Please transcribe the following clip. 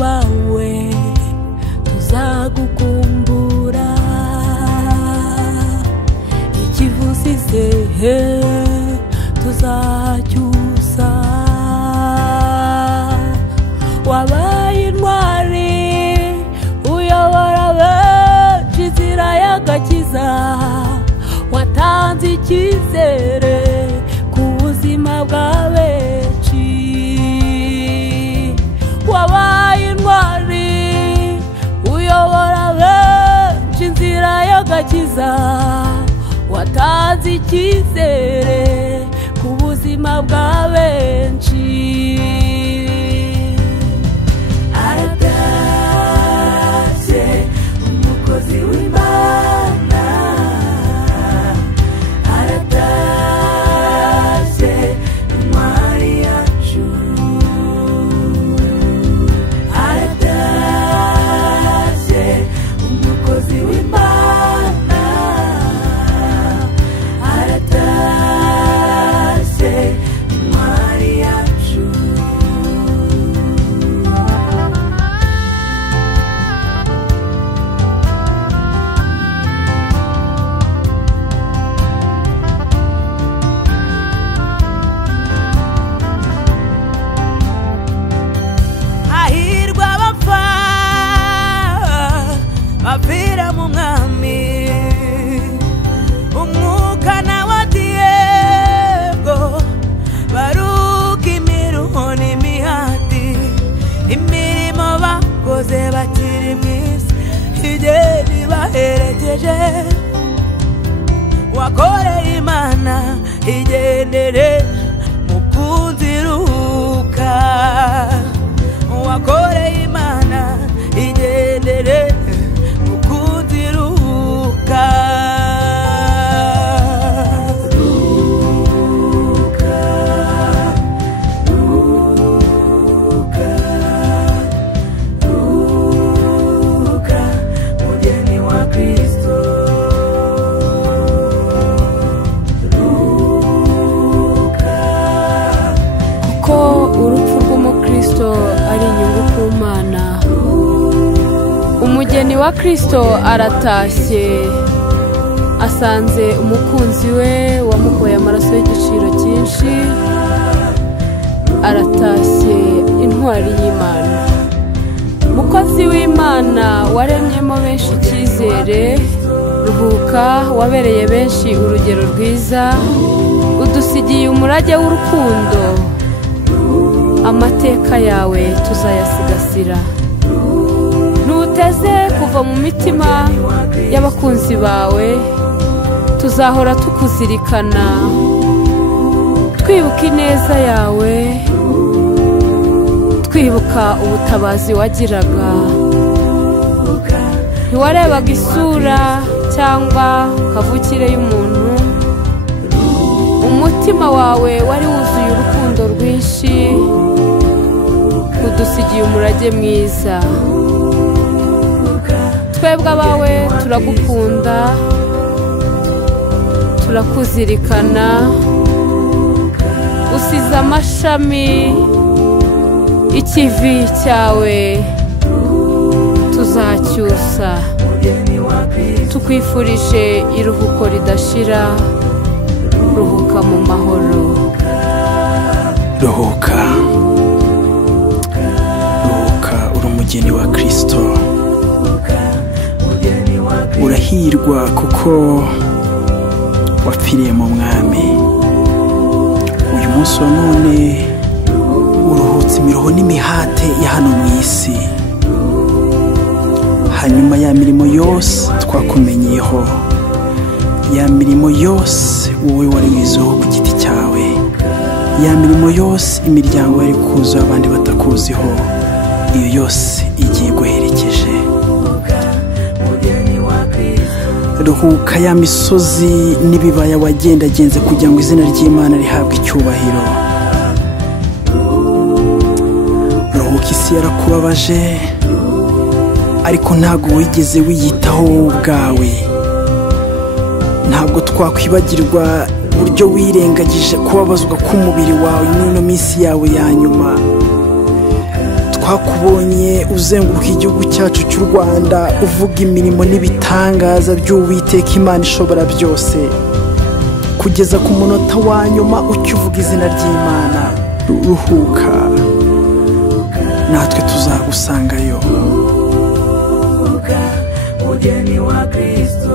bawe tuzagukumbura ikivusize tuzacyusa wabaye intwari uyobora benshi inzira y'agakiza watanze icyizere ku buzima bwa benshi wabaye intwari uyobora benshi inzira y'agakiza watanze icyizere ku buzima bwa benshi aratashye umukozi w'Imana aratashye intwari yacu aratashye umukozi w'Imana aratashye intwari yacu hahirwa abapfa bapfira mu mwami umwuka nawe Diego baruka imiruho n'imihati imirimo bakoze bakiri mw'isi igenda ibaherekeje wakoreye Imana igendere mukunzi ruhuka wakoreye Imana igendere mukunzi ruhuka ruhuka ruhuka ruhuka mugeni wa Kristo ruhuka kuko urupfu rw'umukristo ari inyungu ku Mana umugeni wa Kristo aratashye asanze umukunzi we wamukoye amaraso y'igiciro cyinshi aratashye intwari y'Imana mukozi w'Imana waremyemo benshi icyizere ruhuka wabereye benshi urugero rwiza udusigiye umurage w'urukundo amateka yawe tuzayasigasira ntuteze kuva mu mitima y'abakunzi bawe tuzahora tukuzirikana twibuka ineza yawe twibuka ubutabazi wagiraga ntiwarebaga isura cyangwa kavukire y'umuntu umutima wawe wari wuzuye urukundo rwinshi udusigiye umurage mwiza twebwe abawe turagukunda turakuzirikana usize amashami ikivi cyawe tuzacyusa tukwifurije iruhuko ridashira ruhuka mu mahoro ruhuka ruhuka uri umugeni wa Kristo urahirwa kuko wapfiriye mu mwami uyu munsi wa none uruhutse imiruho n'imihate ya hano mu isi hanyuma ya mirimo yose twakumenyeho ya mirimo yose wowe wari wizeho ku giti cyawe ya mirimo yose imiryango yari kuzuye abandi batakuziho iyo yose igiye guherekeje ruhuka ya misozi n'ibibaya wagendagenze kugira ngo izina ry'Imana rihabwe icyubahiro ruhuka isi yarakubabaje ariko ntabwo wigeze wiyitaho wowe ubwawe ntabwo twakwibagirwa uburyo wirengagije kubabazwa k'umubiri wawe n'ino minsi yawe ya nyuma twakubonye uzenguruka igihugu cyacu cy'u Rwanda uvuga imirimo n'ibitangaza by'Uwiteka Imana ishobora byose, kugeza ku munota wa nyuma ukivuga izina ry'Imana. Ruhuka, natwe tuzagusangayo. Mugeni wa Kristo.